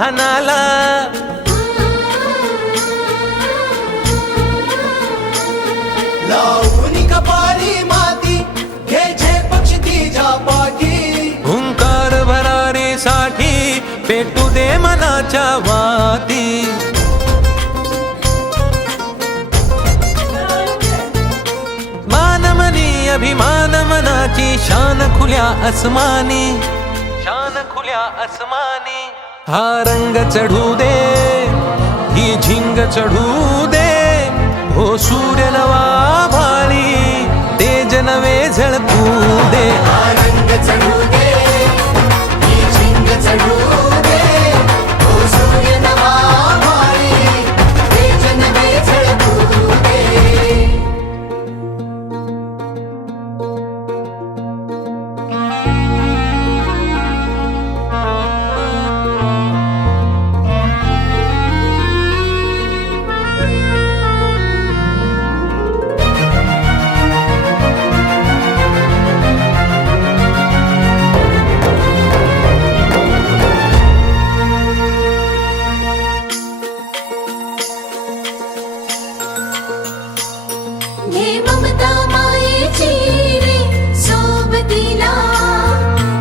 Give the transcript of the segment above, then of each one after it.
आसमानाला. लावून कपाळी माती घ्यायचे पक्षी तिच्या पाठी. हुंकार भरारीसाठी पेटू दे मनाच्या वाती. मानमनी अभिमान मनाची शान खुल्या आसमानी. शान खुल्या आसमानी. हा रंग चढू दे ही झिंग चढू दे. हो सूर्य नवा भाळी तेज नवे झळकू दे. हा रंग चढू दे ही झिंग चढू दे. हो सूर्य नवा भाळी तेज नवे झळकू दे. हे ममता मायेची रे सोबतीला.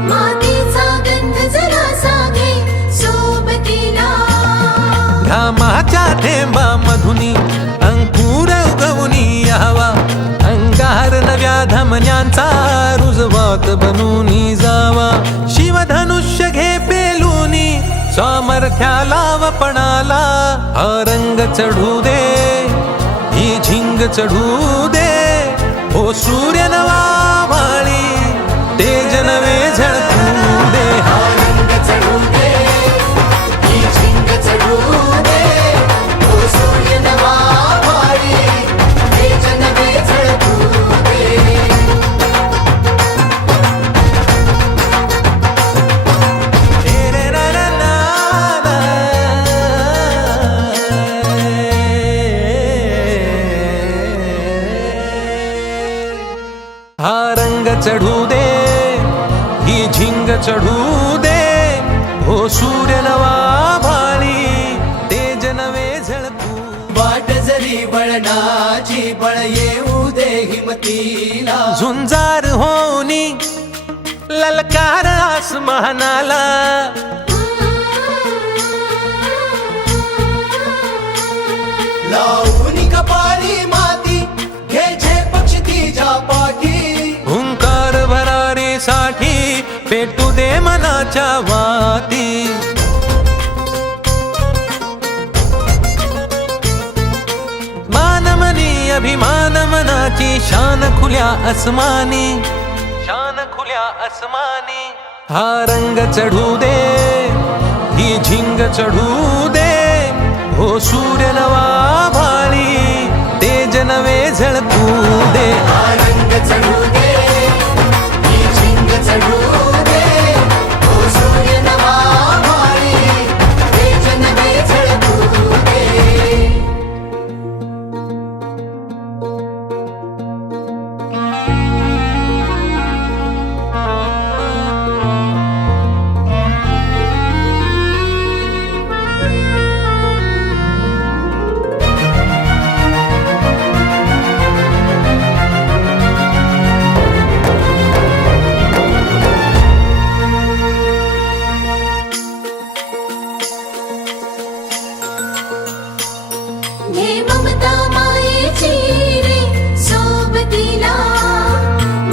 मातीचा गंध जरासा घे सोबतीला. घामाच्या थेंबा मधुनी अंकुर उगवूनी यावा. अंगार नव्या धमन्यांचा रुजवात बनूनी जावा. शिवधनुष्य घे पेलूनी सामर्थ्याला वपणाला. हा रंग चढू दे ही झिंग चढू दे. हो सूर्य नवा भाळी तेज नवे झळकू दे. हा रंग चढू दे ही झिंग चढू दे. हो सूर्य नवा भाळी तेज नवे झळकू दे. हा रंग चढू दे ही झिंग चढू दे. हो सूर्य नवा भाळी तेज नवे झळकू. वाट जरी बळणाची बळ येऊ दे हिमतीला. झुंजार होनी ललकार आसमानाला. लावून कपाळी माती घ्यायचे पक्षी तिच्या पाठी. हुंकार भरारीसाठी पेटू दे मनाच्या वाती. मानमनी अभिमान मनाची शान खुल्या आसमानी. शान खुल्या आसमानी. हा रंग चढू दे ही झिंग चढू दे. हो सूर्य नवा भाळी तेज नवे झळकू दे. हा रंग चढू दे ही झिंग चढू दे. हो सूर्य नवा भाळी तेज नवे झळकू दे. हे ममता मायेची रे सोबतीला.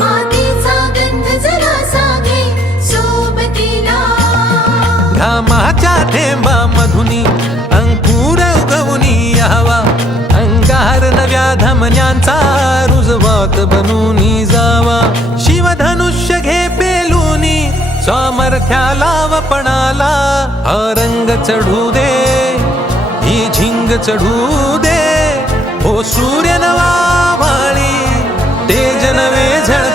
मातीचा गंध जरासा घे सोबतीला. घामाच्या थेंबा मधुनी अंकुर उगवूनी यावा. अंगार नव्या धमन्यांचा रुजवात बनूनी जावा. शिवधनुष्य घे पेलूनी सामर्थ्याला वपणाला. हा रंग चढू दे ही झिंग चढू दे. हो सूर्य नवा भाळी तेज नवे झळ